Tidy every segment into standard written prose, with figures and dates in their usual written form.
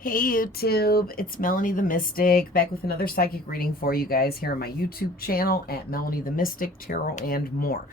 Hey YouTube, it's Melanie the Mystic, back with another psychic reading for you guys here on my YouTube channel at Melanie the Mystic, Tarot, and more.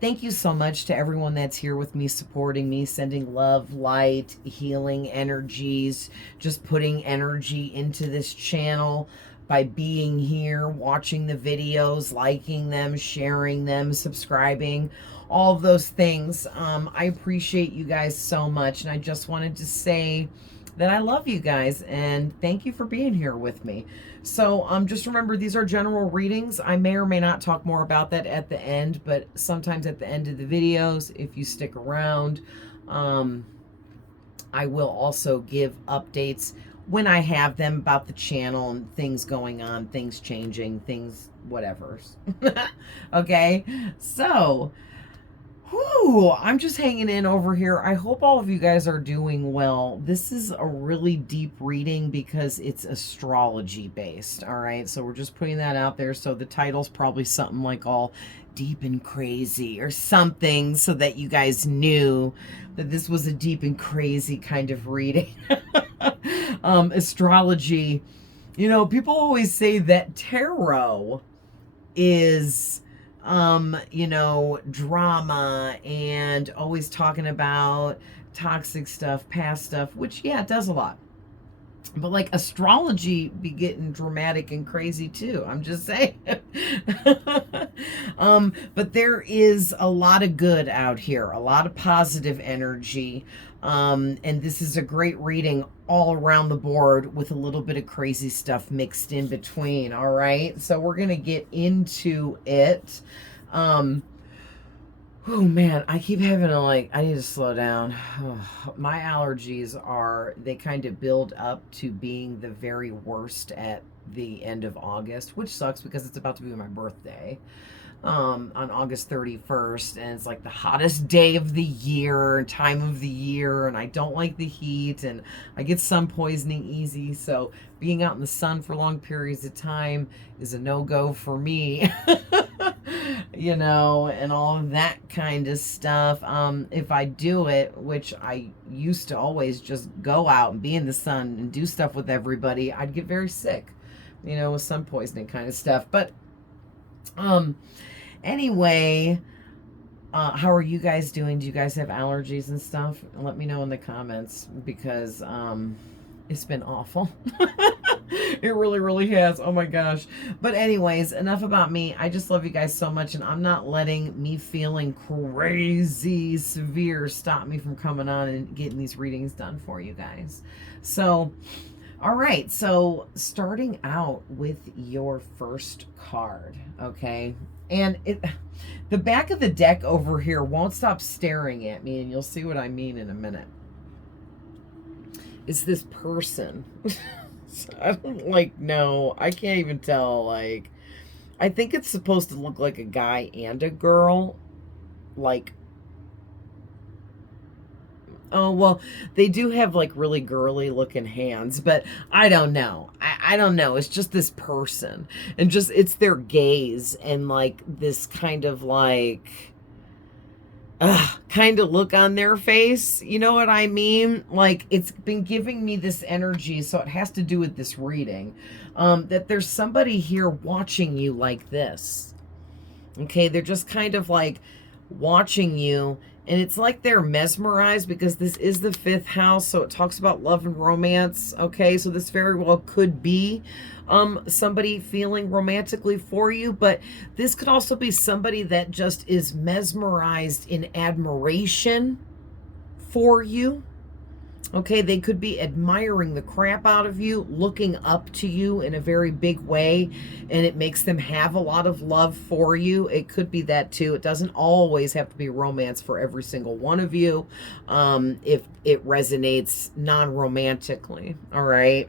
Thank you so much to everyone that's here with me, supporting me, sending love, light, healing energies, just putting energy into this channel by being here, watching the videos, liking them, sharing them, subscribing, all of those things. I appreciate you guys so much, and I just wanted to say that I love you guys and thank you for being here with me. So just remember, these are general readings. I may or may not talk more about that at the end, but sometimes at the end of the videos, if you stick around, I will also give updates when I have them about the channel and things going on, things changing, things whatever. Okay, so whew, I'm just hanging in over here. I hope all of you guys are doing well. This is a really deep reading because it's astrology based, all right? So we're just putting that out there. So the title's probably something like all deep and crazy or something, so that you guys knew that this was a deep and crazy kind of reading. Astrology, you know, people always say that tarot is you know, drama and always talking about toxic stuff, past stuff, which, yeah, it does a lot. But like astrology be getting dramatic and crazy too. I'm just saying. But there is a lot of good out here, a lot of positive energy. And this is a great reading all around the board with a little bit of crazy stuff mixed in between. All right. So we're going to get into it. Oh man, I keep having to I need to slow down. My allergies they kind of build up to being the very worst at the end of August, which sucks because it's about to be my birthday on August 31st, and it's like the hottest day of the year, time of the year, and I don't like the heat, and I get sun poisoning easy, so being out in the sun for long periods of time is a no-go for me. You know, and all of that kind of stuff. If I do it, which I used to always just go out and be in the sun and do stuff with everybody, I'd get very sick, you know, with sun poisoning kind of stuff. But anyway, how are you guys doing? Do you guys have allergies and stuff? Let me know in the comments, because it's been awful. It really, really has. Oh my gosh. But anyways, enough about me. I just love you guys so much, and I'm not letting me feeling crazy severe stop me from coming on and getting these readings done for you guys. So, all right. So starting out with your first card, okay? And the back of the deck over here won't stop staring at me, and you'll see what I mean in a minute. It's this person. I don't no, I can't even tell. I think it's supposed to look like a guy and a girl. Oh, well, they do have really girly looking hands, but I don't know. I don't know. It's just this person, and just it's their gaze and this kind of kind of look on their face. You know what I mean? It's been giving me this energy, so it has to do with this reading. That there's somebody here watching you like this. Okay, they're just kind of watching you, and it's like they're mesmerized, because this is the 5th house, so it talks about love and romance. Okay, so this very well could be somebody feeling romantically for you, but this could also be somebody that just is mesmerized in admiration for you. Okay, they could be admiring the crap out of you, looking up to you in a very big way, and it makes them have a lot of love for you. It could be that too. It doesn't always have to be romance for every single one of you, if it resonates non-romantically, all right?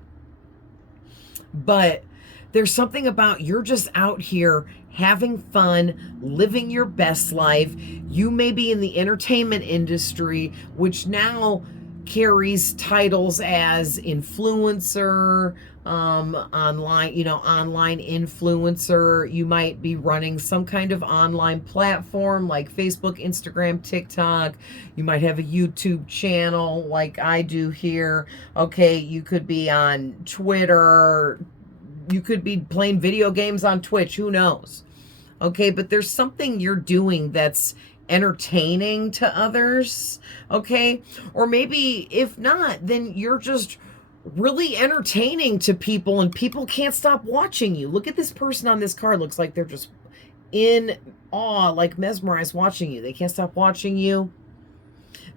But there's something about you're just out here having fun, living your best life. You may be in the entertainment industry, which now carries titles as influencer, online, online influencer. You might be running some kind of online platform like Facebook, Instagram, TikTok. You might have a YouTube channel like I do here. Okay, you could be on Twitter. You could be playing video games on Twitch. Who knows? Okay, but there's something you're doing that's entertaining to others. Okay, or maybe if not, then you're just really entertaining to people and people can't stop watching you. Look at this person on this card. Looks like they're just in awe, like mesmerized watching you. They can't stop watching you.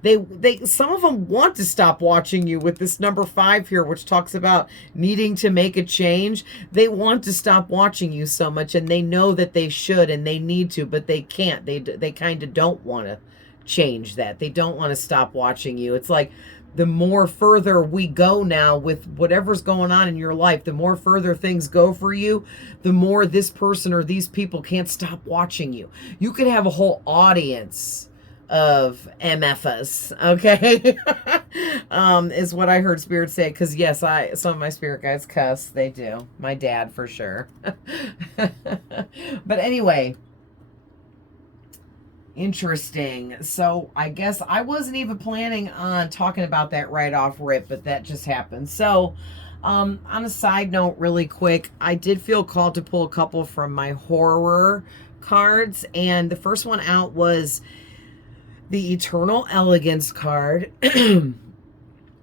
They some of them want to stop watching you with this number 5 here, which talks about needing to make a change. They want to stop watching you so much, and they know that they should and they need to, but they can't. They kind of don't want to change that. They don't want to stop watching you. It's like the more further we go now with whatever's going on in your life, the more further things go for you, the more this person or these people can't stop watching you. You could have a whole audience of MFs, okay? Is what I heard Spirit say, because yes, some of my spirit guides cuss. They do. My dad for sure. But anyway, interesting. So I guess I wasn't even planning on talking about that right off rip, but that just happened. So on a side note, really quick, I did feel called to pull a couple from my horror cards, and the first one out was the Eternal Elegance card.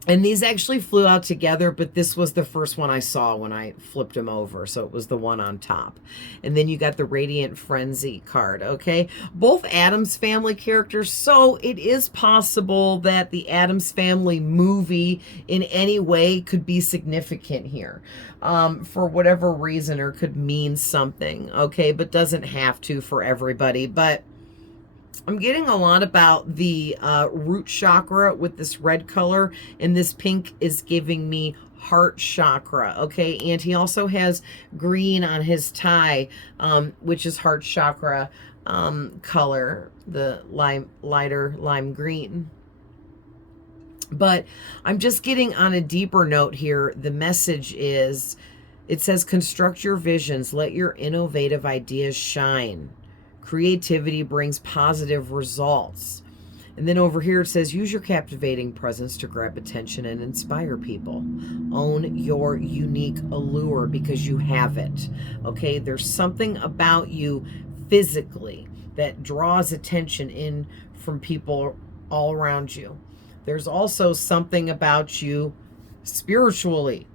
And these actually flew out together, but this was the first one I saw when I flipped them over. So it was the one on top. And then you got the Radiant Frenzy card, okay? Both Addams Family characters. So it is possible that the Addams Family movie in any way could be significant here. For whatever reason, or could mean something, okay? But doesn't have to for everybody. But I'm getting a lot about the root chakra with this red color, and this pink is giving me heart chakra, okay? And he also has green on his tie, which is heart chakra color, the lighter lime green. But I'm just getting on a deeper note here. The message is, it says, construct your visions, let your innovative ideas shine. Creativity brings positive results. And then over here it says, use your captivating presence to grab attention and inspire people. Own your unique allure because you have it. Okay, there's something about you physically that draws attention in from people all around you. There's also something about you spiritually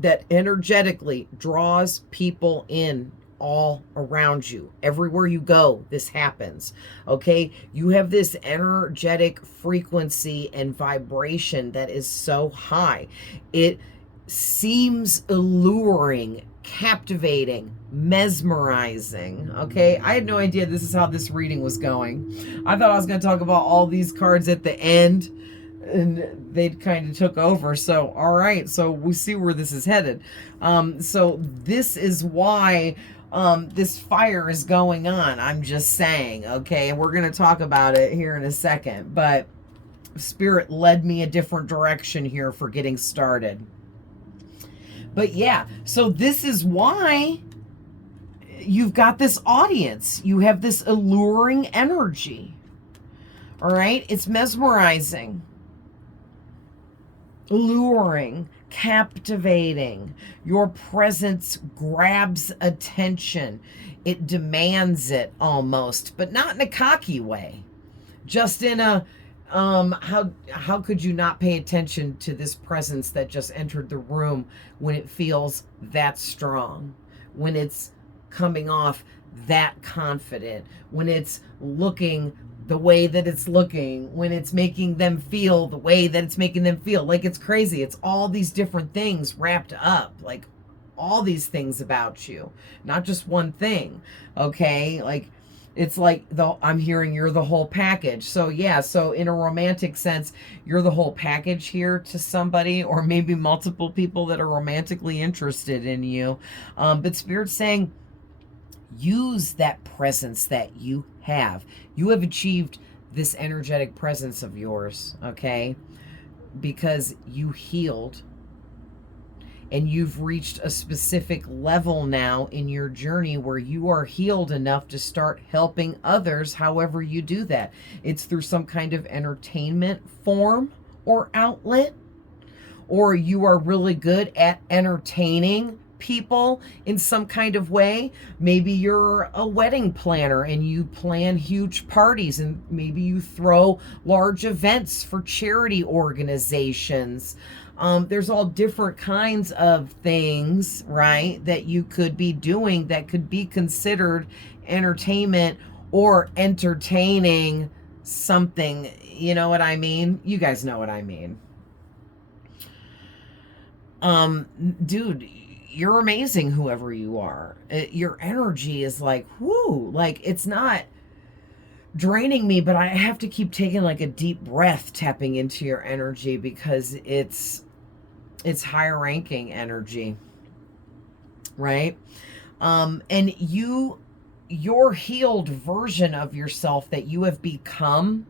that energetically draws people in all around you. Everywhere you go, this happens. Okay, you have this energetic frequency and vibration that is so high. It seems alluring, captivating, mesmerizing. Okay, I had no idea this is how this reading was going. I thought I was going to talk about all these cards at the end, and they kind of took over. So all right, so we see where this is headed. So this is why this fire is going on. I'm just saying, okay, and we're going to talk about it here in a second, but Spirit led me a different direction here for getting started. But yeah, so this is why you've got this audience. You have this alluring energy. All right, it's mesmerizing, alluring, captivating. Your presence grabs attention. It demands it almost, but not in a cocky way. Just in a how could you not pay attention to this presence that just entered the room when it feels that strong, when it's coming off that confident, when it's looking the way that it's looking, when it's making them feel the way that it's making them feel. Like, it's crazy. It's all these different things wrapped up, like all these things about you, not just one thing. Okay, like it's like I'm hearing you're the whole package. So yeah, so in a romantic sense, you're the whole package here to somebody, or maybe multiple people that are romantically interested in you. But Spirit's saying, use that presence that you have. You have achieved this energetic presence of yours, okay? because you healed and you've reached a specific level now in your journey where you are healed enough to start helping others however you do that. It's through some kind of entertainment form or outlet, or you are really good at entertaining people in some kind of way. Maybe you're a wedding planner and you plan huge parties, and maybe you throw large events for charity organizations. There's all different kinds of things, right, that you could be doing that could be considered entertainment or entertaining something. You know what I mean? You guys know what I mean. Dude, you're amazing, whoever you are. Your energy is like, whoo, like it's not draining me, but I have to keep taking like a deep breath, tapping into your energy, because it's higher ranking energy, right? And your healed version of yourself that you have become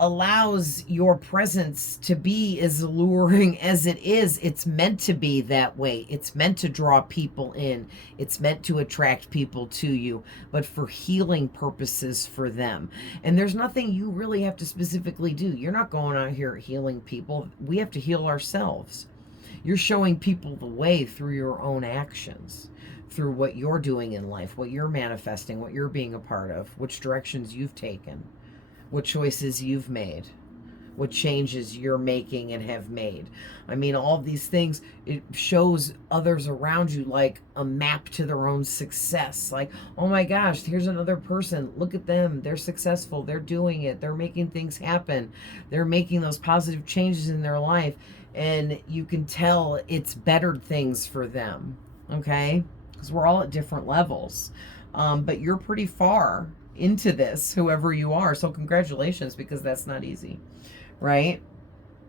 allows your presence to be as alluring as it is. It's meant to be that way. It's meant to draw people in. It's meant to attract people to you, but for healing purposes for them. And there's nothing you really have to specifically do. You're not going out here healing people. We have to heal ourselves. You're showing people the way through your own actions, through what you're doing in life, what you're manifesting, what you're being a part of, which directions you've taken, what choices you've made, what changes you're making and have made. I mean, all of these things, it shows others around you like a map to their own success. Like, oh my gosh, here's another person. Look at them. They're successful. They're doing it. They're making things happen. They're making those positive changes in their life. And you can tell it's bettered things for them. Okay? Because we're all at different levels. But you're pretty far into this, whoever you are. So congratulations, because that's not easy, right?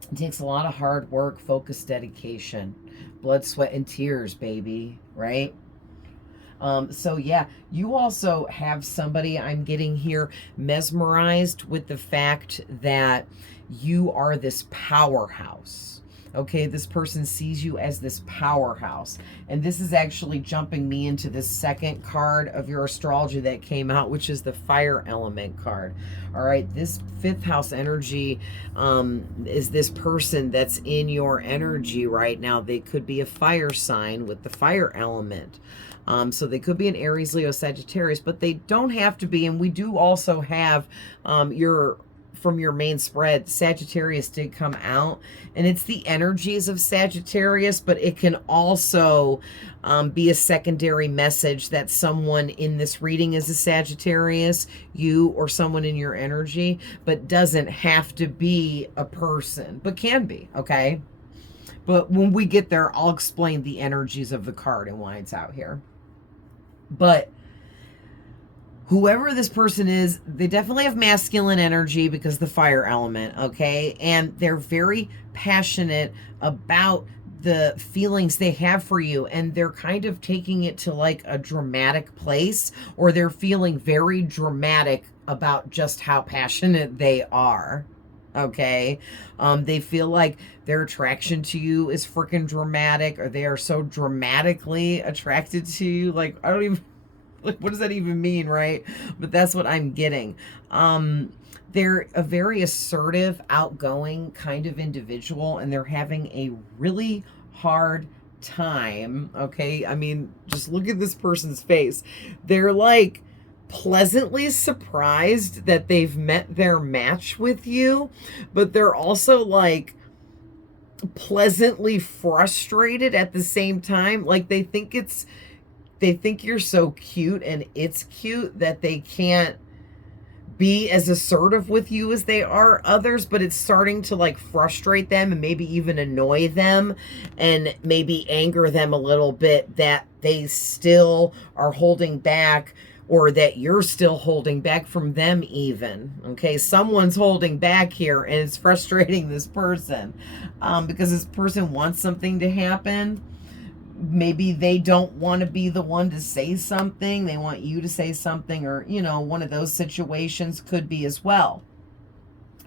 It takes a lot of hard work, focus, dedication, blood, sweat, and tears, baby, right? So yeah, you also have somebody, I'm getting here, mesmerized with the fact that you are this powerhouse. Okay, this person sees you as this powerhouse. And this is actually jumping me into the second card of your astrology that came out, which is the fire element card. All right, this fifth house energy is this person that's in your energy right now. They could be a fire sign with the fire element. So they could be an Aries, Leo, Sagittarius, but they don't have to be. And we do also have from your main spread, Sagittarius did come out, and it's the energies of Sagittarius, but it can also be a secondary message that someone in this reading is a Sagittarius, you or someone in your energy, but doesn't have to be a person, but can be, okay? But when we get there, I'll explain the energies of the card and why it's out here. But whoever this person is, they definitely have masculine energy because the fire element, okay? And they're very passionate about the feelings they have for you, and they're kind of taking it to like a dramatic place, or they're feeling very dramatic about just how passionate they are. Okay, they feel like their attraction to you is freaking dramatic, or they are so dramatically attracted to you. Like, I don't even, like, what does that even mean, right? But that's what I'm getting. They're a very assertive, outgoing kind of individual, and they're having a really hard time, okay? I mean, just look at this person's face. They're like pleasantly surprised that they've met their match with you, but they're also like pleasantly frustrated at the same time. Like they think you're so cute and it's cute that they can't be as assertive with you as they are others, but it's starting to like frustrate them and maybe even annoy them and maybe anger them a little bit that they still are holding back, or that you're still holding back from them even. Okay, someone's holding back here, and it's frustrating this person because this person wants something to happen. Maybe they don't want to be the one to say something. They want you to say something, or, you know, one of those situations could be as well.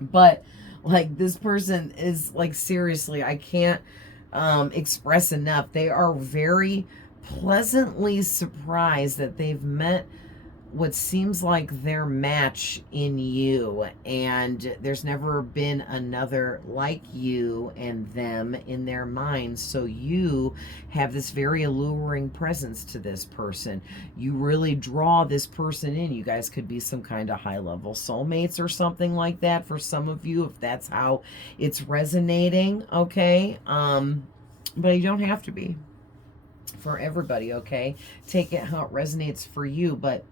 But Like, this person is, like, seriously, I can't express enough. They are very pleasantly surprised that they've met what seems like their match in you, and there's never been another like you and them in their minds. So you have this very alluring presence to this person. You really draw this person in. You guys could be some kind of high level soulmates or something like that for some of you, if that's how it's resonating. Okay, but you don't have to be for everybody. Okay, take it how it resonates for you. But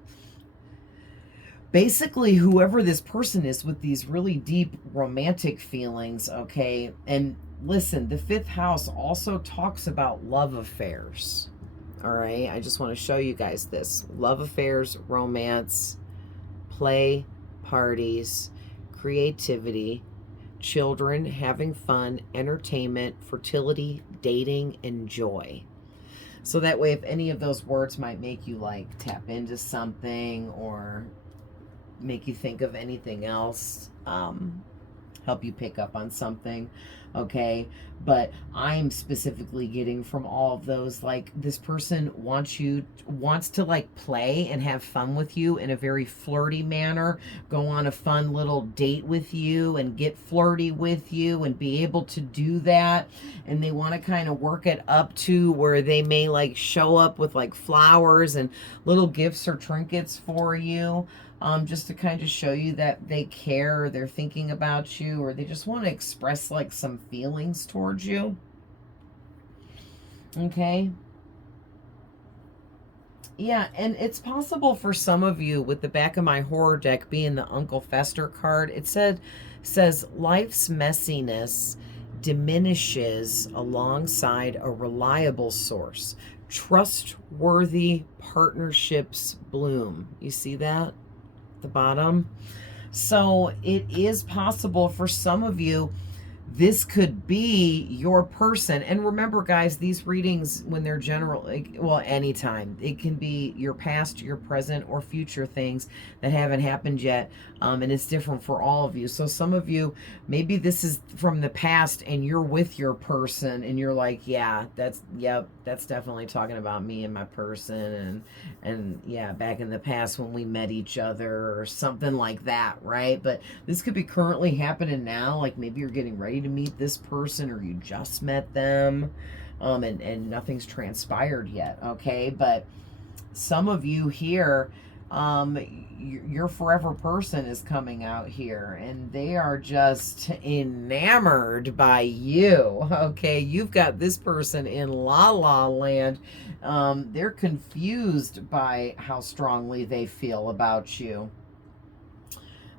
basically, whoever this person is with these really deep romantic feelings, okay, and listen, the fifth house also talks about love affairs. All right, I just want to show you guys this: love affairs, romance, play, parties, creativity, children, having fun, entertainment, fertility, dating, and joy. So that way, if any of those words might make you like tap into something or make you think of anything else, help you pick up on something, okay? But I'm specifically getting from all of those, like, this person wants to like play and have fun with you in a very flirty manner, go on a fun little date with you and get flirty with you and be able to do that. And they want to kind of work it up to where they may like show up with like flowers and little gifts or trinkets for you, just to kind of show you that they care, they're thinking about you, or they just want to express like some feelings towards you. Okay. Yeah, and it's possible for some of you, with the back of my horror deck being the Uncle Fester card, says life's messiness diminishes alongside a reliable source. Trustworthy partnerships bloom. You see that? The bottom. So it is possible for some of you, this could be your person. And remember, guys, these readings, when they're general, like, well, anytime, it can be your past, your present, or future things that haven't happened yet. And it's different for all of you. So some of you, maybe this is from the past and you're with your person and you're like, yeah, that's definitely talking about me and my person. And yeah, back in the past when we met each other or something like that, right? But this could be currently happening now. Like, maybe you're getting ready to meet this person, or you just met them, and nothing's transpired yet, okay? But some of you here, your forever person is coming out here, and they are just enamored by you, okay? You've got this person in la la land. They're confused by how strongly they feel about you,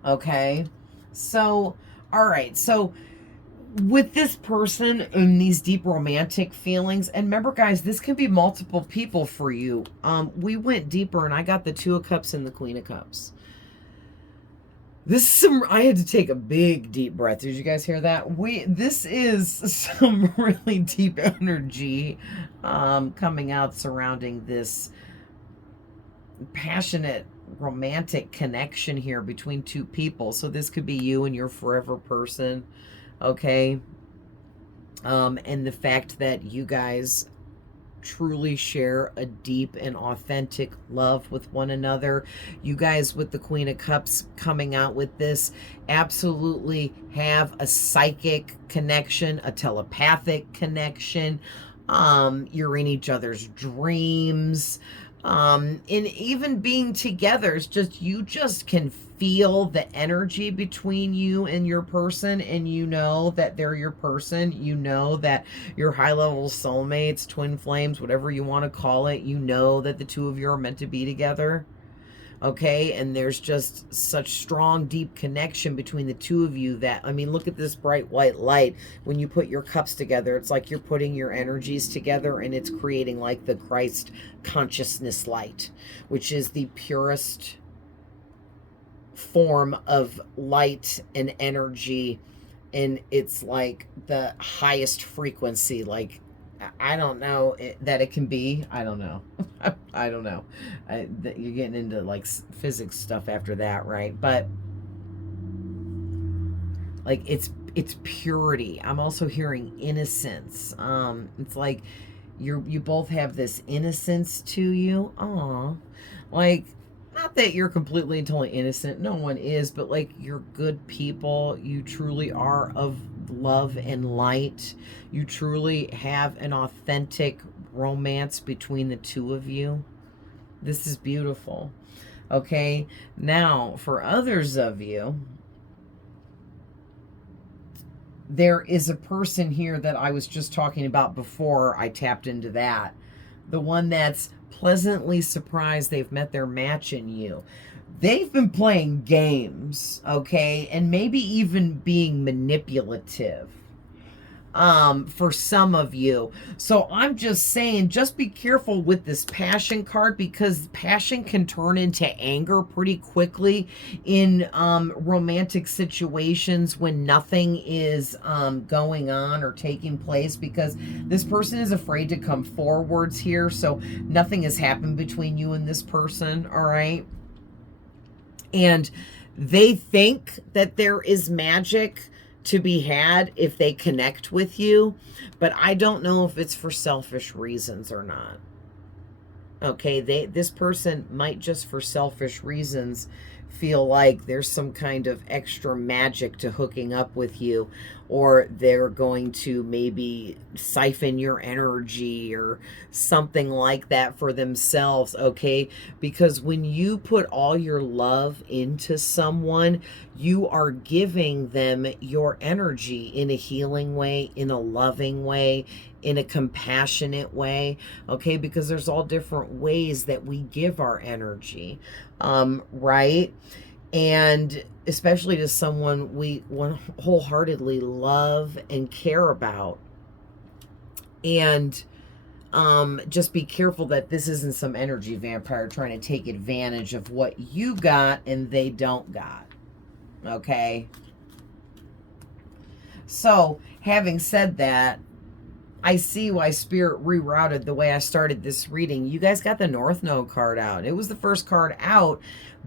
okay? So, all right, so with this person and these deep romantic feelings, and remember, guys, this can be multiple people for you. We went deeper and I got the Two of Cups and the Queen of Cups. This is some, I had to take a big deep breath. Did you guys hear that? This is some really deep energy coming out surrounding this passionate romantic connection here between two people. So this could be you and your forever person, okay? And the fact that you guys truly share a deep and authentic love with one another. You guys, with the Queen of Cups coming out with this, absolutely have a psychic connection, a telepathic connection. You're in each other's dreams. And even being together, it's just, you just can feel the energy between you and your person, and you know that they're your person. You know that your high-level soulmates, twin flames, whatever you want to call it, you know that the two of you are meant to be together. Okay, and there's just such strong, deep connection between the two of you that, I mean, look at this bright white light. When you put your cups together, it's like you're putting your energies together, and it's creating like the Christ consciousness light, which is the purest form of light and energy, and it's like the highest frequency. Like, I don't know that it can be. I don't know. I don't know. You're getting into like physics stuff after that, right? But like, it's purity. I'm also hearing innocence. It's like you both have this innocence to you. Aw. Like, not that you're completely and totally innocent. No one is, but like, you're good people. You truly are of love and light. You truly have an authentic romance between the two of you. This is beautiful. Okay. Now, for others of you, there is a person here that I was just talking about before I tapped into that. The one that's pleasantly surprised they've met their match in you. They've been playing games, okay, and maybe even being manipulative for some of you. So I'm just saying, just be careful with this passion card, because passion can turn into anger pretty quickly in romantic situations when nothing is going on or taking place, because this person is afraid to come forwards here. So nothing has happened between you and this person, all right? And they think that there is magic to be had if they connect with you, but I don't know if it's for selfish reasons or not. Okay, this person might just for selfish reasons feel like there's some kind of extra magic to hooking up with you, or they're going to maybe siphon your energy or something like that for themselves, okay? Because when you put all your love into someone, you are giving them your energy in a healing way, in a loving way, in a compassionate way, okay? Because there's all different ways that we give our energy, right? And especially to someone we wholeheartedly love and care about. And just be careful that this isn't some energy vampire trying to take advantage of what you got and they don't got, okay? So, having said that, I see why Spirit rerouted the way I started this reading. You guys got the North Node card out. It was the first card out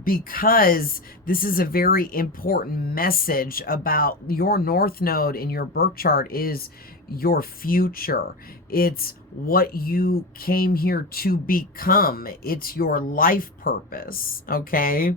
because this is a very important message about your North Node in your birth chart is your future. It's what you came here to become. It's your life purpose, okay?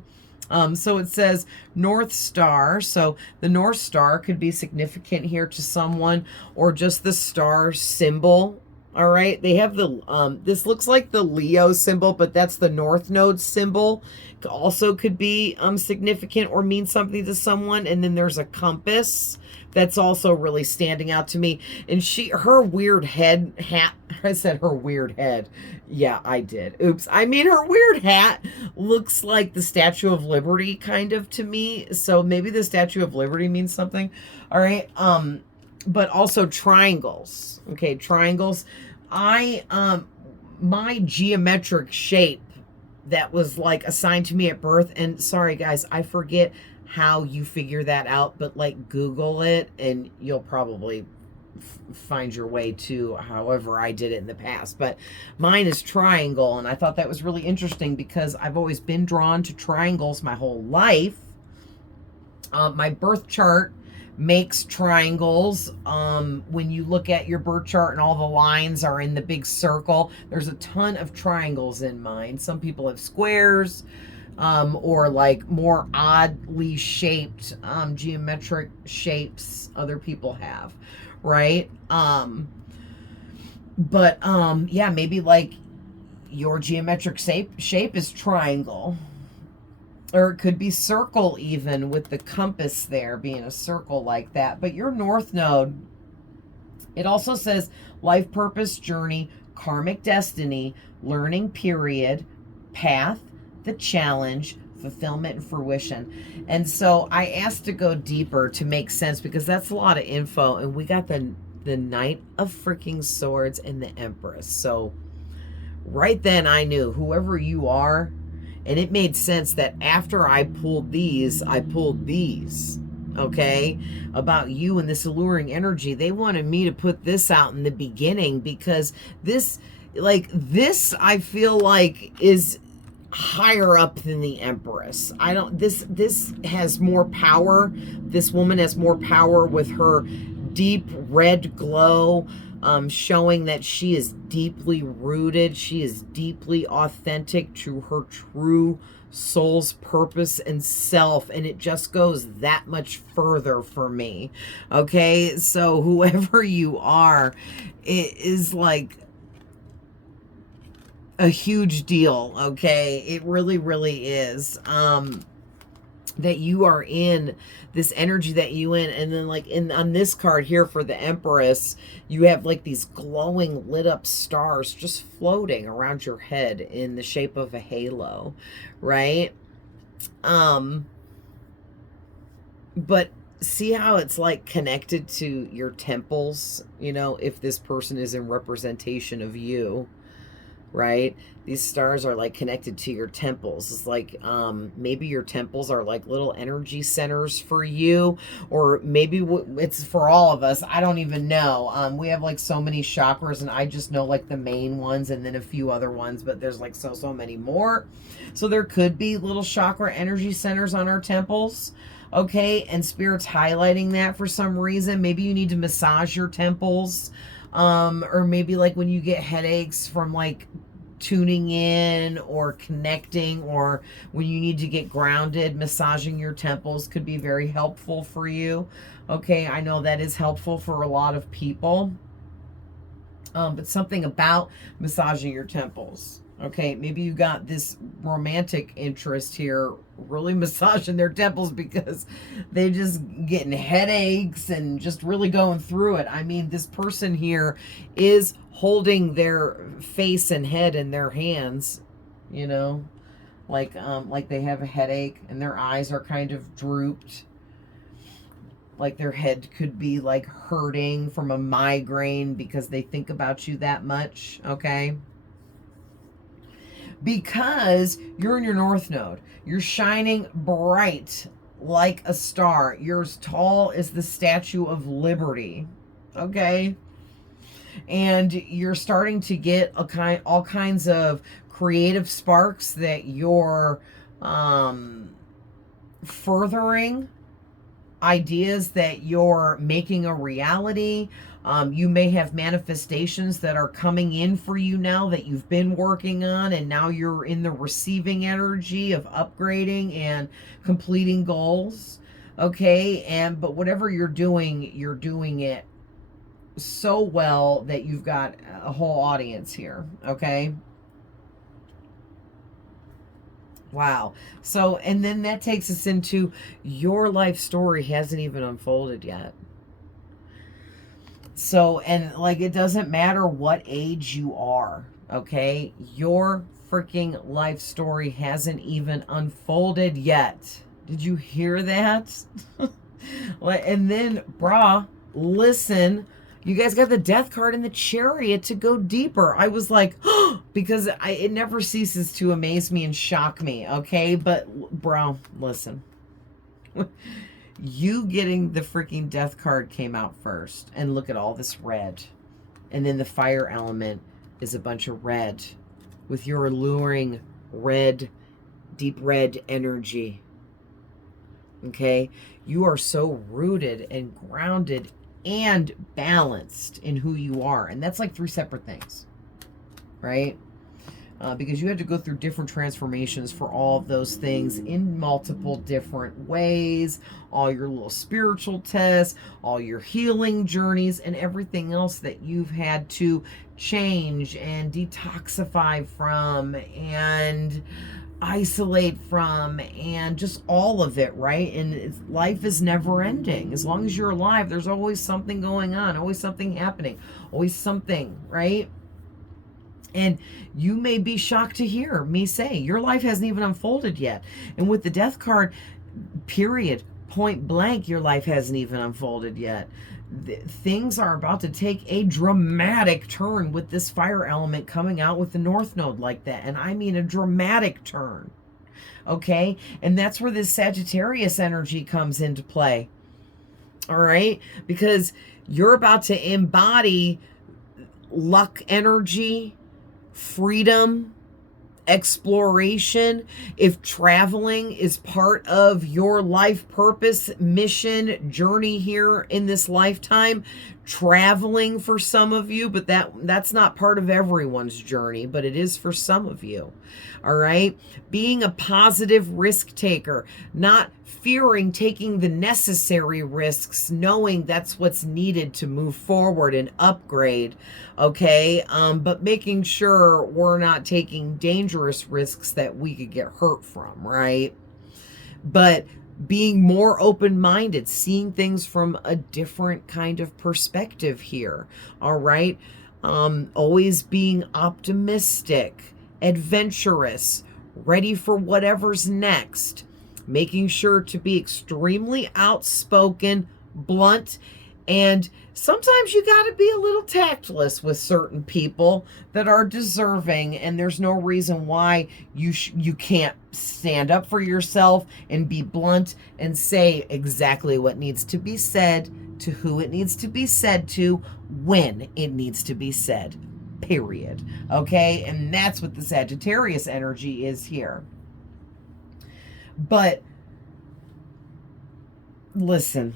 So it says North Star. So the North Star could be significant here to someone, or just the star symbol. All right. They have the, this looks like the Leo symbol, but that's the North Node symbol. Also could be significant or mean something to someone. And then there's a compass that's also really standing out to me. And her weird hat, I said her weird head. Yeah, I did. Oops. I mean, her weird hat looks like the Statue of Liberty kind of to me. So maybe the Statue of Liberty means something. All right. But also triangles. Okay, triangles. My geometric shape that was like assigned to me at birth, and sorry guys, I forget how you figure that out, but like Google it and you'll probably find your way to however I did it in the past. But mine is triangle, and I thought that was really interesting because I've always been drawn to triangles my whole life. My birth chart makes triangles. When you look at your birth chart and all the lines are in the big circle, there's a ton of triangles in mine. Some people have squares, or like more oddly shaped geometric shapes other people have, right? Yeah, maybe like your geometric shape is triangle, or it could be circle, even with the compass there being a circle like that. But your North Node, it also says life purpose, journey, karmic destiny, learning period, path, the challenge, fulfillment, and fruition. And so I asked to go deeper to make sense, because that's a lot of info. And we got the Knight of freaking Swords and the Empress. So right then I knew whoever you are, and it made sense that after I pulled these, okay, about you and this alluring energy. They wanted me to put this out in the beginning, because this I feel like is higher up than the Empress. I don't, this has more power. This woman has more power with her deep red glow, showing that she is deeply rooted. She is deeply authentic to her true soul's purpose and self, and it just goes that much further for me. Okay, so whoever you are, it is like a huge deal. Okay, it really, really is. That you are in this energy that you in, and then like in on this card here for the Empress, you have like these glowing lit up stars just floating around your head in the shape of a halo, right? But see how it's like connected to your temples, you know, if this person is in representation of you, right? These stars are like connected to your temples. It's like maybe your temples are like little energy centers for you, or maybe it's for all of us. I don't even know. We have like so many chakras, and I just know like the main ones and then a few other ones, but there's like so many more. So there could be little chakra energy centers on our temples. Okay, and Spirit's highlighting that for some reason. Maybe you need to massage your temples, or maybe like when you get headaches from like tuning in or connecting, or when you need to get grounded, massaging your temples could be very helpful for you. Okay, I know that is helpful for a lot of people. But something about massaging your temples. Okay, maybe you got this romantic interest here, really massaging their temples because they just getting headaches and just really going through it. I mean, this person here is holding their face and head in their hands, you know, like they have a headache and their eyes are kind of drooped, like their head could be like hurting from a migraine because they think about you that much. Okay, because you're in your north node, you're shining bright like a star, you're as tall as the Statue of Liberty. Okay, and you're starting to get all kinds of creative sparks that you're furthering, ideas that you're making a reality. You may have manifestations that are coming in for you now that you've been working on, and now you're in the receiving energy of upgrading and completing goals. Okay, but whatever you're doing it so well that you've got a whole audience here. Okay. Wow. So, and then that takes us into your life story hasn't even unfolded yet. So, and like, it doesn't matter what age you are, okay? Your freaking life story hasn't even unfolded yet. Did you hear that? And then, brah, listen, you guys got the Death card and the Chariot to go deeper. I was like, because it never ceases to amaze me and shock me, okay? But, bro, listen. You getting the freaking Death card came out first. And look at all this red. And then the fire element is a bunch of red with your alluring red, deep red energy. Okay? You are so rooted and grounded and balanced in who you are. And that's like 3 separate things, right? Because you had to go through different transformations for all of those things in multiple different ways, all your little spiritual tests, all your healing journeys, and everything else that you've had to change and detoxify from and isolate from, and just all of it, right? And life is never ending. As long as you're alive, there's always something going on, always something happening, always something, right? And you may be shocked to hear me say your life hasn't even unfolded yet. And with the Death card, period, point blank, your life hasn't even unfolded yet. Things are about to take a dramatic turn with this fire element coming out with the North Node like that. And I mean a dramatic turn. Okay? And that's where this Sagittarius energy comes into play. All right? Because you're about to embody luck energy, freedom, exploration, if traveling is part of your life purpose, mission, journey here in this lifetime, traveling for some of you, but that's not part of everyone's journey, but it is for some of you. All right? Being a positive risk taker, not fearing taking the necessary risks, knowing that's what's needed to move forward and upgrade, okay? But making sure we're not taking dangerous risks that we could get hurt from, right? But being more open-minded, seeing things from a different kind of perspective here, all right? Always being optimistic, adventurous, ready for whatever's next, making sure to be extremely outspoken, blunt, and sometimes you got to be a little tactless with certain people that are deserving, and there's no reason why you can't stand up for yourself and be blunt and say exactly what needs to be said to who it needs to be said to when it needs to be said. Period. Okay? And that's what the Sagittarius energy is here. But listen,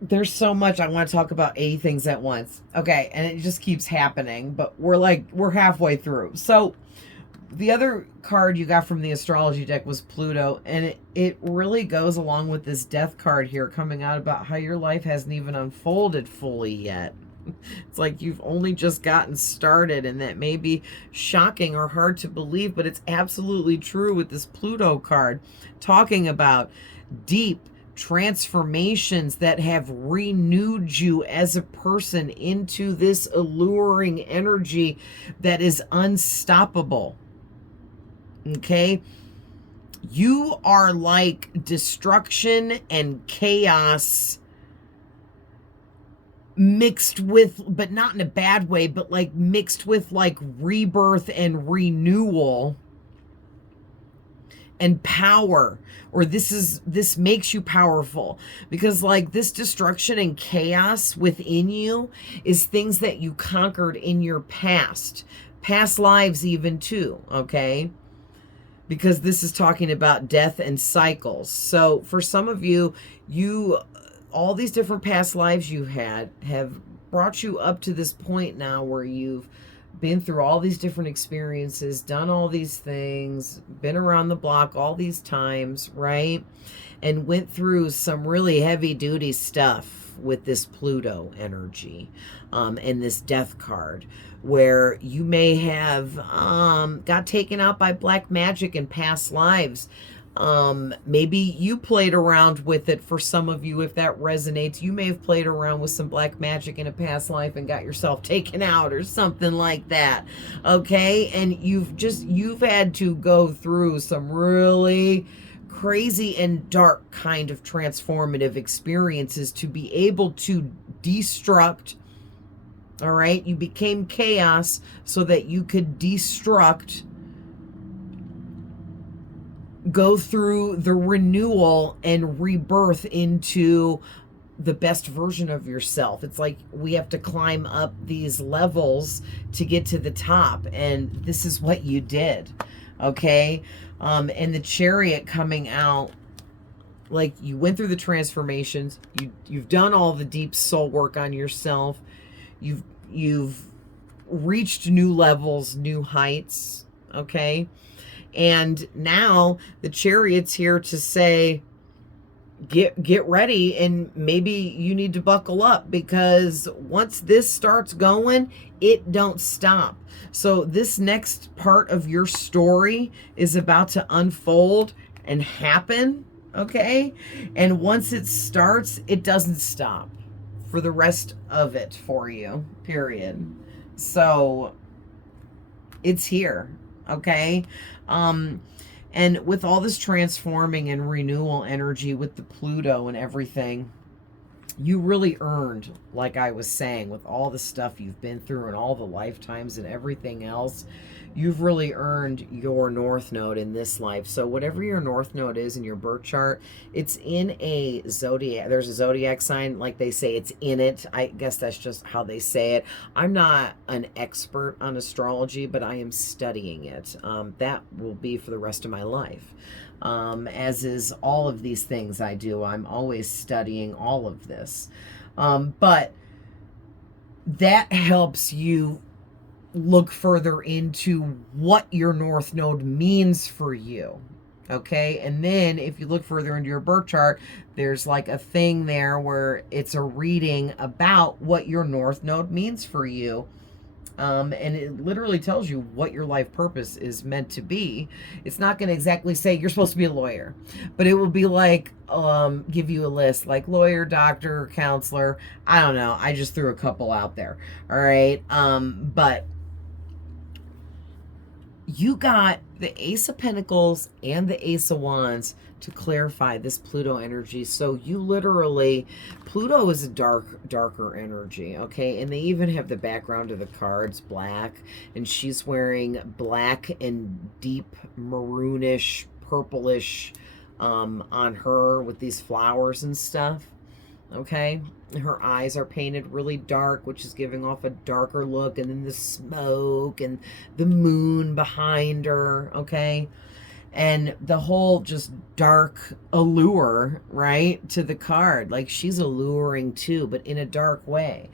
there's so much I want to talk about 80 things at once. Okay, and it just keeps happening, but we're halfway through. So the other card you got from the astrology deck was Pluto, and it really goes along with this death card here coming out about how your life hasn't even unfolded fully yet. It's like you've only just gotten started, and that may be shocking or hard to believe, but it's absolutely true with this Pluto card, talking about deep transformations that have renewed you as a person into this alluring energy that is unstoppable. Okay? You are like destruction and chaos mixed with, but not in a bad way, but like mixed with like rebirth and renewal and power. Or this makes you powerful, because like this destruction and chaos within you is things that you conquered in your past lives even too, okay? Because this is talking about death and cycles. So for some of you, all these different past lives you had have brought you up to this point now where you've been through all these different experiences, done all these things, been around the block all these times, right? And went through some really heavy duty stuff with this Pluto energy and this death card, where you may have got taken out by black magic in past lives. Maybe you played around with it. For some of you, if that resonates, you may have played around with some black magic in a past life and got yourself taken out or something like that. Okay? And you've had to go through some really crazy and dark kind of transformative experiences to be able to destruct. All right? You became chaos so that you could destruct, go through the renewal and rebirth into the best version of yourself. It's like we have to climb up these levels to get to the top, and this is what you did, okay? And the Chariot coming out, like you went through the transformations, you've done all the deep soul work on yourself, you've reached new levels, new heights, okay? And now the Chariot's here to say, get ready, and maybe you need to buckle up, because once this starts going, it don't stop. So this next part of your story is about to unfold and happen, okay? And once it starts, it doesn't stop for the rest of it for you, period. So it's here, okay? And with all this transforming and renewal energy with the Pluto and everything, you really earned, like I was saying, with all the stuff you've been through and all the lifetimes and everything else, you've really earned your North Node in this life. So whatever your North Node is in your birth chart, it's in a zodiac. There's a zodiac sign, like they say it's in it. I guess that's just how they say it. I'm not an expert on astrology, but I am studying it. That will be for the rest of my life. As is all of these things I do. I'm always studying all of this. But that helps you look further into what your North Node means for you. Okay, and then if you look further into your birth chart, there's like a thing there where it's a reading about what your North Node means for you. And it literally tells you what your life purpose is meant to be. It's not going to exactly say you're supposed to be a lawyer, but it will be like, give you a list like lawyer, doctor, counselor. I don't know. I just threw a couple out there. All right. But you got the Ace of Pentacles and the Ace of Wands to clarify this Pluto energy. So you literally, Pluto is a darker energy, okay? And they even have the background of the cards black, and she's wearing black and deep maroonish, purplish on her with these flowers and stuff. Okay, her eyes are painted really dark, which is giving off a darker look, and then the smoke and the moon behind her. Okay, and the whole just dark allure, right, to the card. Like she's alluring too, but in a dark way.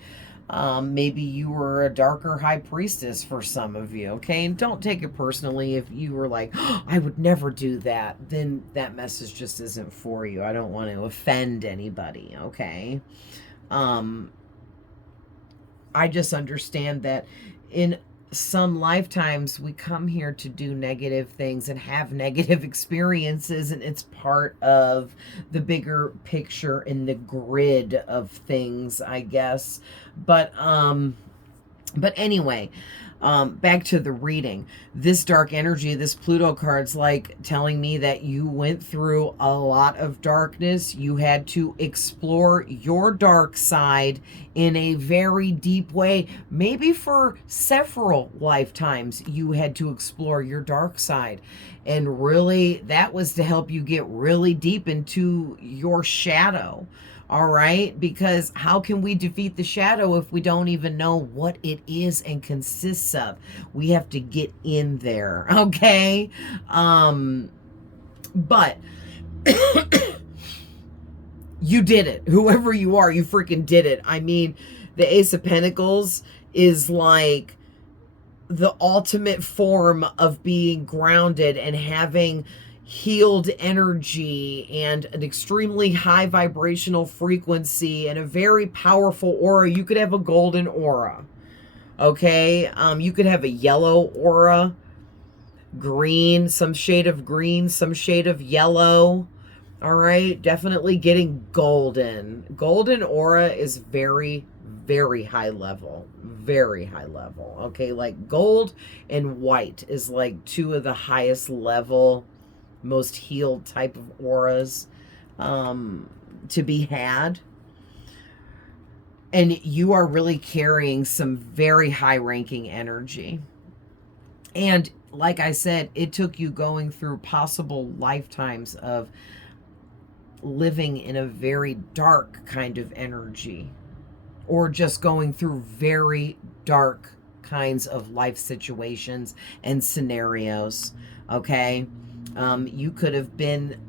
Maybe you were a darker high priestess for some of you, okay? And don't take it personally if you were like, oh, I would never do that. Then that message just isn't for you. I don't want to offend anybody, okay? I just understand that in some lifetimes we come here to do negative things and have negative experiences, and it's part of the bigger picture in the grid of things, I guess. But anyway, back to the reading. This dark energy, this Pluto card's like telling me that you went through a lot of darkness. You had to explore your dark side in a very deep way. Maybe for several lifetimes, you had to explore your dark side. And really, that was to help you get really deep into your shadow. All right, because how can we defeat the shadow if we don't even know what it is and consists of? We have to get in there, okay? But you did it. Whoever you are, you freaking did it. I mean, the Ace of Pentacles is like the ultimate form of being grounded and having healed energy and an extremely high vibrational frequency and a very powerful aura. You could have a golden aura, okay? You could have a yellow aura, green, some shade of green, some shade of yellow. All right, definitely getting golden. Golden aura is very, very high level. Very high level. Okay, like gold and white is like two of the highest level, most healed type of auras to be had. And you are really carrying some very high ranking energy. And like I said, it took you going through possible lifetimes of living in a very dark kind of energy, or just going through very dark kinds of life situations and scenarios. Okay, you could have been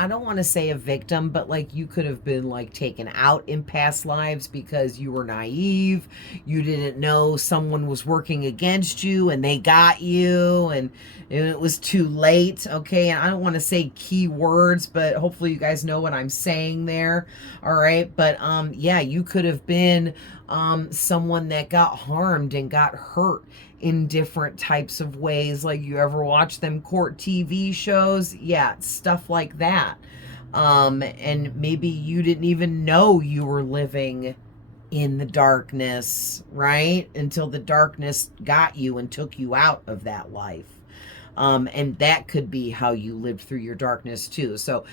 I don't want to say a victim, but like you could have been like taken out in past lives because you were naive. You didn't know someone was working against you and they got you, and it was too late. Okay, and I don't want to say key words, but hopefully you guys know what I'm saying there. All right, but yeah, you could have been someone that got harmed and got hurt in different types of ways. Like, you ever watch them court TV shows? Yeah, stuff like that. And maybe you didn't even know you were living in the darkness, right? Until the darkness got you and took you out of that life. And that could be how you lived through your darkness too. So,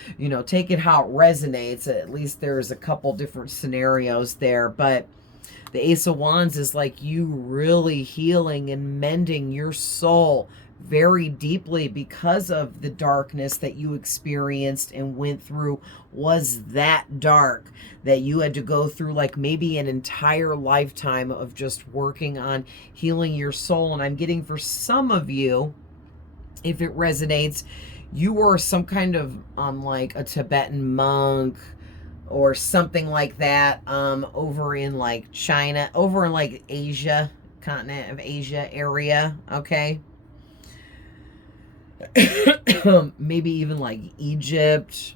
take it how it resonates. At least there's a couple different scenarios there. But the Ace of Wands is like you really healing and mending your soul very deeply because of the darkness that you experienced and went through was that dark that you had to go through, like maybe an entire lifetime of just working on healing your soul. And I'm getting for some of you, if it resonates, you were some kind of like a Tibetan monk or something like that, over in like China, over in like Asia, continent of Asia area, okay? Maybe even like Egypt.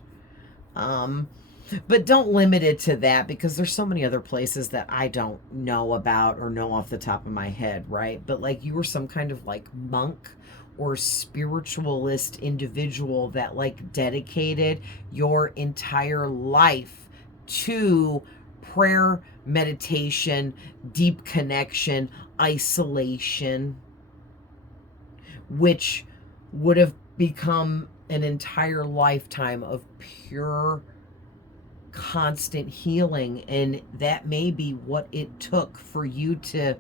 But don't limit it to that, because there's so many other places that I don't know about or know off the top of my head, right? But like you were some kind of like monk or spiritualist individual that like dedicated your entire life to prayer, meditation, deep connection, isolation, which would have become an entire lifetime of pure, constant healing. And that may be what it took for you to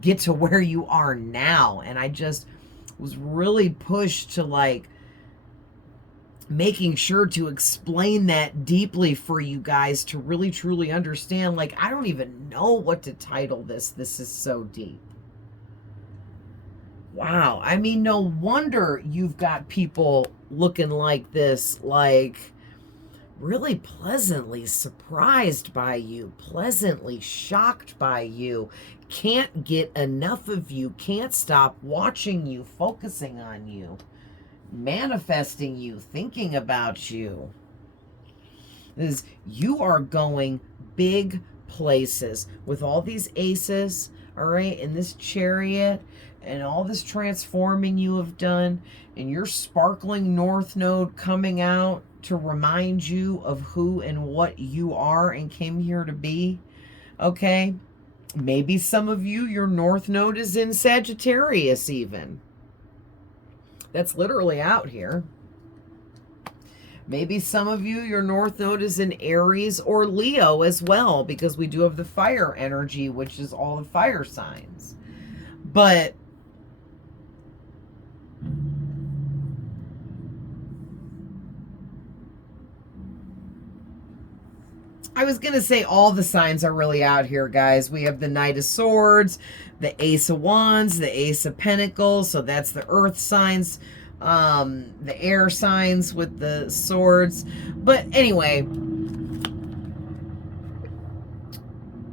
get to where you are now. And I just was really pushed to like making sure to explain that deeply for you guys to really truly understand. Like, I don't even know what to title this. This is so deep. Wow. I mean, no wonder you've got people looking like this, like really pleasantly surprised by you, pleasantly shocked by you, can't get enough of you, can't stop watching you, focusing on you, manifesting you, thinking about you. Is you are going big places with all these aces, all right, in this Chariot, and all this transforming you have done, and your sparkling North Node coming out to remind you of who and what you are and came here to be, okay? Maybe some of you, your North Node is in Sagittarius even. That's literally out here. Maybe some of you, your North Node is in Aries or Leo as well, because we do have the fire energy, which is all the fire signs. But I was going to say all the signs are really out here, guys. We have the Knight of Swords, the Ace of Wands, the Ace of Pentacles. So that's the earth signs, the air signs with the swords. But anyway,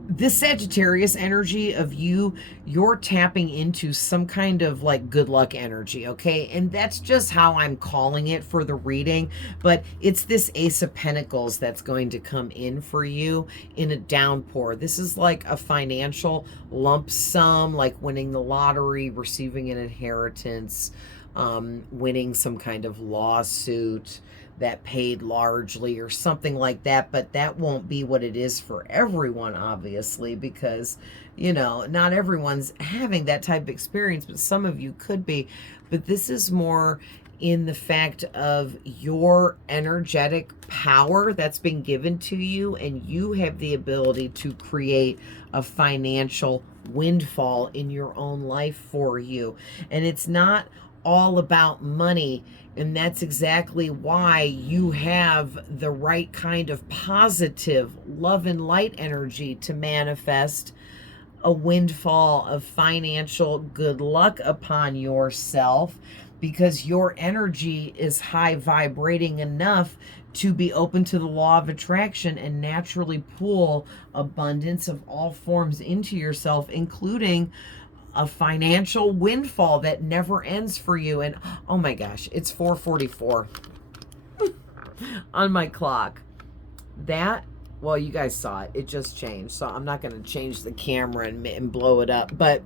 this Sagittarius energy of you, you're tapping into some kind of like good luck energy, okay? And that's just how I'm calling it for the reading. But it's this Ace of Pentacles that's going to come in for you in a downpour. This is like a financial lump sum, like winning the lottery, receiving an inheritance, winning some kind of lawsuit that paid largely or something like that. But that won't be what it is for everyone, obviously, because, you know, not everyone's having that type of experience, but some of you could be. But this is more in the fact of your energetic power that's been given to you, and you have the ability to create a financial windfall in your own life for you. And it's not all about money. And that's exactly why you have the right kind of positive love and light energy to manifest a windfall of financial good luck upon yourself, because your energy is high vibrating enough to be open to the law of attraction and naturally pull abundance of all forms into yourself, including a financial windfall that never ends for you. And oh my gosh, it's 4:44 on my clock. That, well, you guys saw it. It just changed. So I'm not going to change the camera and blow it up. But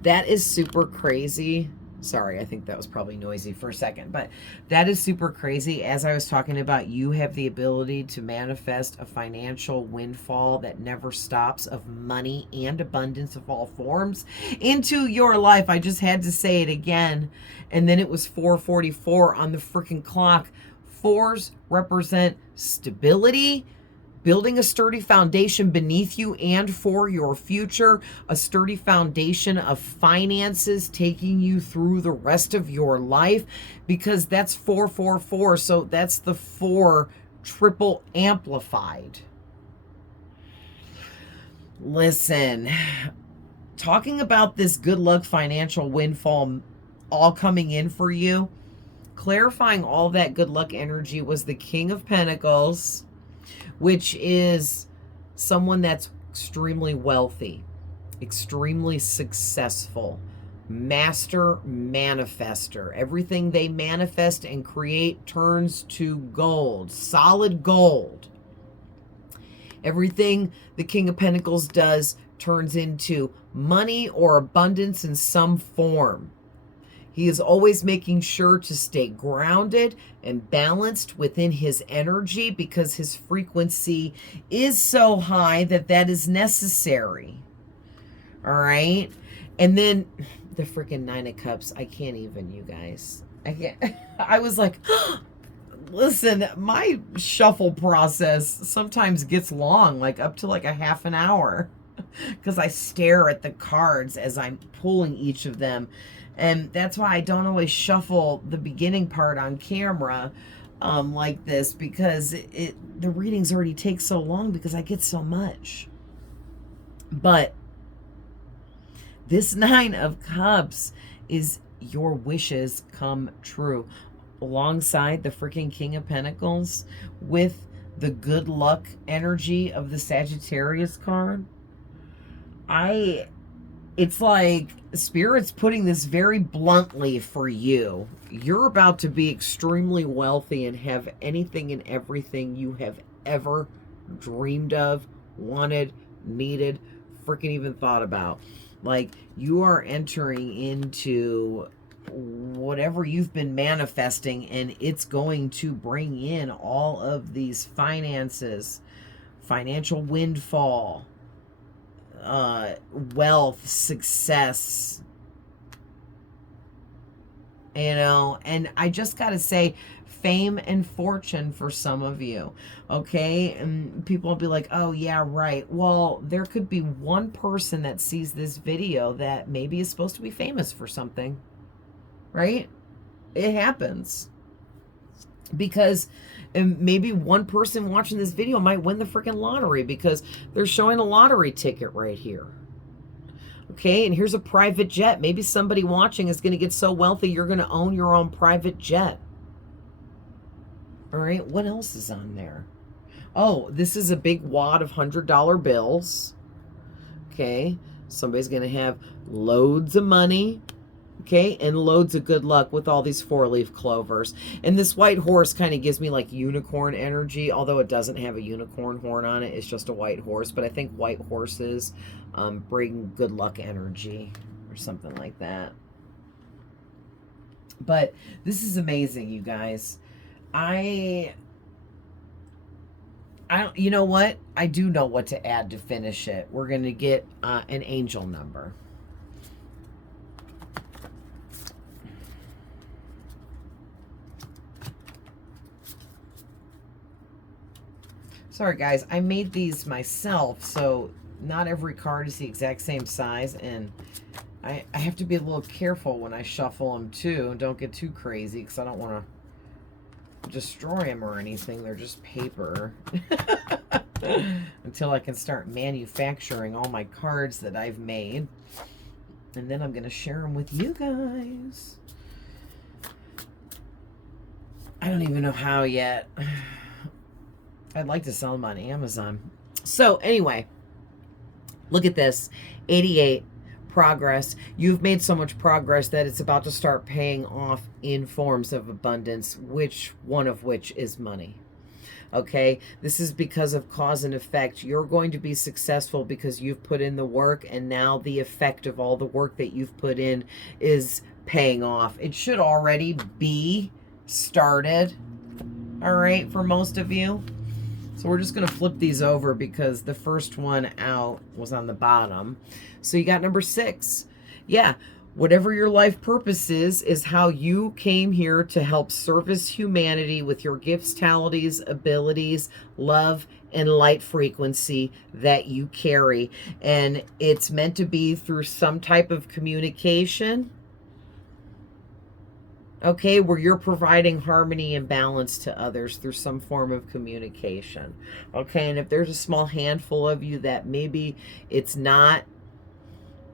that is super crazy Sorry, I think that was probably noisy for a second, but that is super crazy. As I was talking about, you have the ability to manifest a financial windfall that never stops, of money and abundance of all forms into your life. I just had to say it again. And then it was 4:44 on the freaking clock. Fours represent stability, building a sturdy foundation beneath you and for your future, a sturdy foundation of finances taking you through the rest of your life, because that's 444. So that's the 4 triple amplified. Listen, talking about this good luck financial windfall all coming in for you, clarifying all that good luck energy was the King of Pentacles, which is someone that's extremely wealthy, extremely successful, master manifester. Everything they manifest and create turns to gold, solid gold. Everything the King of Pentacles does turns into money or abundance in some form. He is always making sure to stay grounded and balanced within his energy, because his frequency is so high that that is necessary. All right. And then the freaking 9 of Cups. I can't even, you guys. I can't. I was like, listen, my shuffle process sometimes gets long, like up to like a half an hour, because I stare at the cards as I'm pulling each of them. And that's why I don't always shuffle the beginning part on camera like this, because the readings already take so long because I get so much. But this 9 of Cups is your wishes come true, alongside the freaking King of Pentacles with the good luck energy of the Sagittarius card. It's like Spirit's putting this very bluntly for you. You're about to be extremely wealthy and have anything and everything you have ever dreamed of, wanted, needed, freaking even thought about. Like, you are entering into whatever you've been manifesting, and it's going to bring in all of these finances, financial windfall, wealth, success, you know. And I just gotta say, fame and fortune for some of you, okay? And people will be like, oh yeah, right. Well, there could be one person that sees this video that maybe is supposed to be famous for something, right? It happens. Because maybe one person watching this video might win the freaking lottery, because they're showing a lottery ticket right here. Okay, and here's a private jet. Maybe somebody watching is going to get so wealthy you're going to own your own private jet. All right, what else is on there? Oh, this is a big wad of $100 bills. Okay, somebody's going to have loads of money. Okay, and loads of good luck with all these 4-leaf clovers. And this white horse kind of gives me like unicorn energy, although it doesn't have a unicorn horn on it. It's just a white horse. But I think white horses bring good luck energy or something like that. But this is amazing, you guys. I don't, you know what? I do know what to add to finish it. We're going to get an angel number. Sorry guys, I made these myself, so not every card is the exact same size, and I have to be a little careful when I shuffle them too. Don't get too crazy, because I don't want to destroy them or anything. They're just paper. Until I can start manufacturing all my cards that I've made. And then I'm going to share them with you guys. I don't even know how yet. I'd like to sell them on Amazon. So anyway, look at this. 88, progress. You've made so much progress that it's about to start paying off in forms of abundance, which one of which is money. Okay, this is because of cause and effect. You're going to be successful because you've put in the work, and now the effect of all the work that you've put in is paying off. It should already be started, all right, for most of you. So we're just going to flip these over because the first one out was on the bottom. So you got number 6. Yeah, whatever your life purpose is how you came here to help service humanity with your gifts, talents, abilities, love, and light frequency that you carry. And it's meant to be through some type of communication, okay, where you're providing harmony and balance to others through some form of communication. Okay, and if there's a small handful of you that maybe it's not,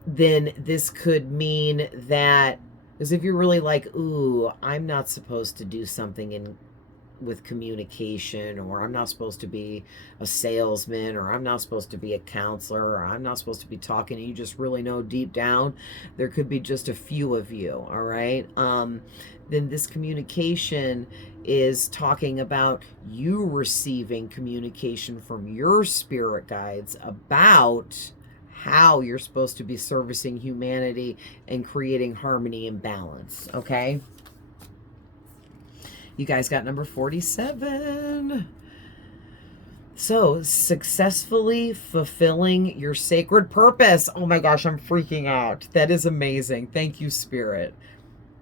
then this could mean that, because if you're really like, ooh, I'm not supposed to do something with communication, or I'm not supposed to be a salesman, or I'm not supposed to be a counselor, or I'm not supposed to be talking, and you just really know deep down, there could be just a few of you, all right? Then this communication is talking about you receiving communication from your spirit guides about how you're supposed to be servicing humanity and creating harmony and balance, okay? You guys got number 47. So, successfully fulfilling your sacred purpose. Oh my gosh, I'm freaking out. That is amazing. Thank you, Spirit.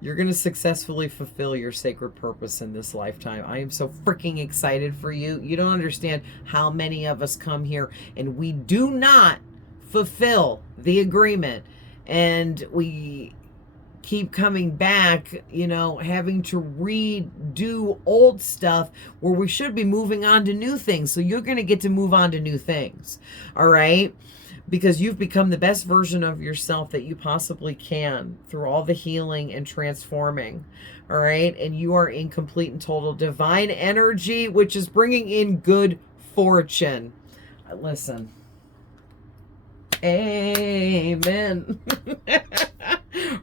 You're going to successfully fulfill your sacred purpose in this lifetime. I am so freaking excited for you. You don't understand how many of us come here and we do not fulfill the agreement. And we keep coming back, you know, having to redo old stuff where we should be moving on to new things. So you're going to get to move on to new things. All right? Because you've become the best version of yourself that you possibly can through all the healing and transforming. All right? And you are in complete and total divine energy, which is bringing in good fortune. Listen. Amen.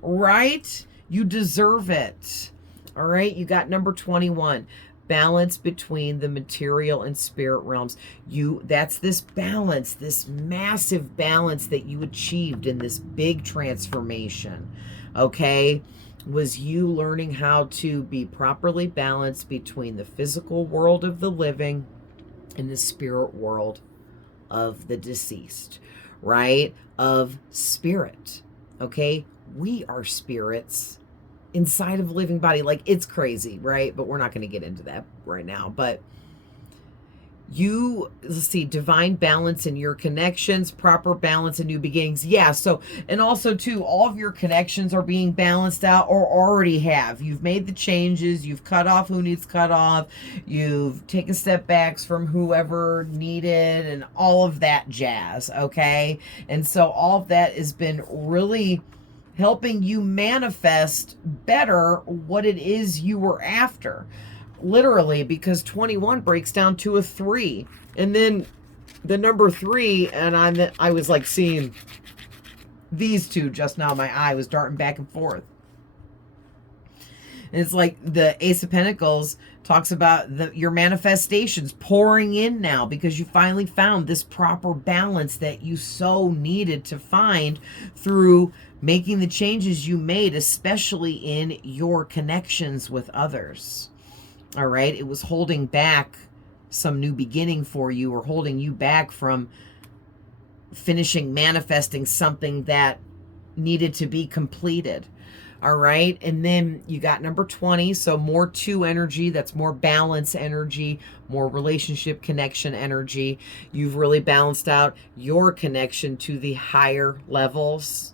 Right? You deserve it. All right? You got number 21. Balance between the material and spirit realms. That's this balance, this massive balance that you achieved in this big transformation. Okay? Was you learning how to be properly balanced between the physical world of the living and the spirit world of the deceased, right? Of spirit. Okay? We are spirits inside of a living body. Like, it's crazy, right? But we're not going to get into that right now. But let's see, divine balance in your connections, proper balance in new beginnings. Yeah, so, and also too, all of your connections are being balanced out or already have. You've made the changes, you've cut off who needs cut off, you've taken step backs from whoever needed, and all of that jazz, okay? And so all of that has been really helping you manifest better what it is you were after. Literally, because 21 breaks down to a 3. And then the number 3, and I was like seeing these two just now. My eye was darting back and forth. And it's like the Ace of Pentacles talks about your manifestations pouring in now because you finally found this proper balance that you so needed to find through making the changes you made, especially in your connections with others. All right? It was holding back some new beginning for you, or holding you back from manifesting something that needed to be completed. All right? And then you got number 20, so more 2 energy. That's more balance energy, more relationship connection energy. You've really balanced out your connection to the higher levels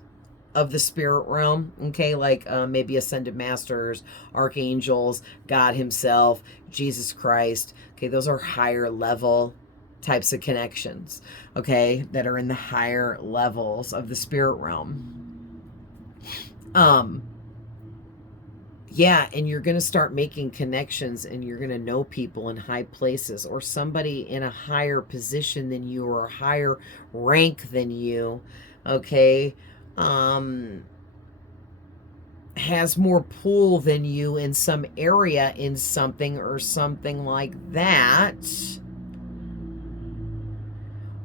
of the spirit realm, okay, like maybe ascended masters, archangels, God himself, Jesus Christ. Okay, those are higher level types of connections, okay, that are in the higher levels of the spirit realm. Yeah, and you're going to start making connections, and you're going to know people in high places, or somebody in a higher position than you, or a higher rank than you, okay? has more pull than you in some area in something or something like that,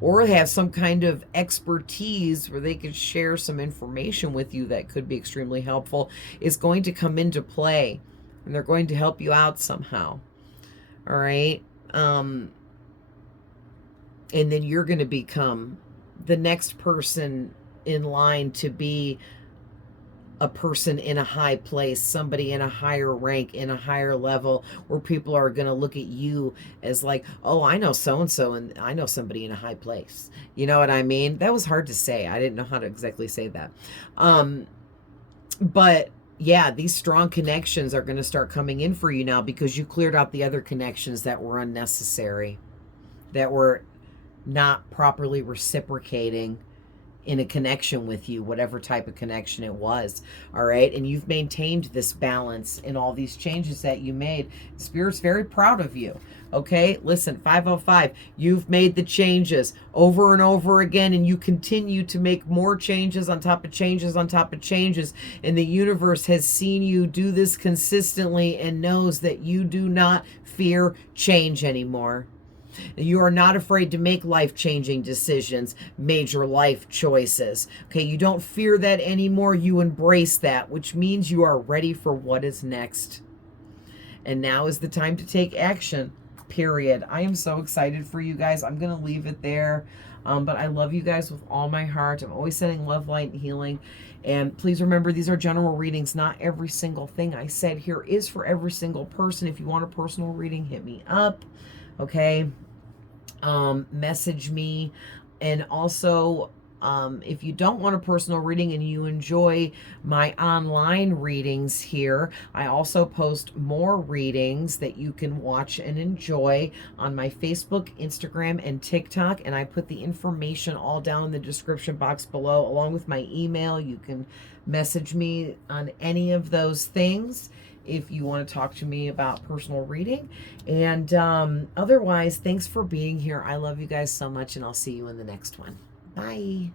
or have some kind of expertise where they could share some information with you that could be extremely helpful, is going to come into play, and they're going to help you out somehow. All right. And then you're going to become the next person in line to be a person in a high place, somebody in a higher rank, in a higher level, where people are going to look at you as like, oh, I know so and so, and I know somebody in a high place. You know what I mean? That was hard to say. I didn't know how to exactly say that. But yeah, these strong connections are going to start coming in for you now, because you cleared out the other connections that were unnecessary, that were not properly reciprocating in a connection with you, whatever type of connection it was. All right. And you've maintained this balance in all these changes that you made. Spirit's very proud of you. Okay. Listen, 505, you've made the changes over and over again, and you continue to make more changes on top of changes on top of changes. And the universe has seen you do this consistently and knows that you do not fear change anymore. You are not afraid to make life-changing decisions, major life choices. Okay, you don't fear that anymore. You embrace that, which means you are ready for what is next. And now is the time to take action, period. I am so excited for you guys. I'm going to leave it there. But I love you guys with all my heart. I'm always sending love, light, and healing. And please remember, these are general readings. Not every single thing I said here is for every single person. If you want a personal reading, hit me up. Okay. Message me. And also, if you don't want a personal reading and you enjoy my online readings here, I also post more readings that you can watch and enjoy on my Facebook, Instagram, and TikTok. And I put the information all down in the description box below, along with my email. You can message me on any of those things if you want to talk to me about personal reading. And otherwise, thanks for being here. I love you guys so much, and I'll see you in the next one. Bye.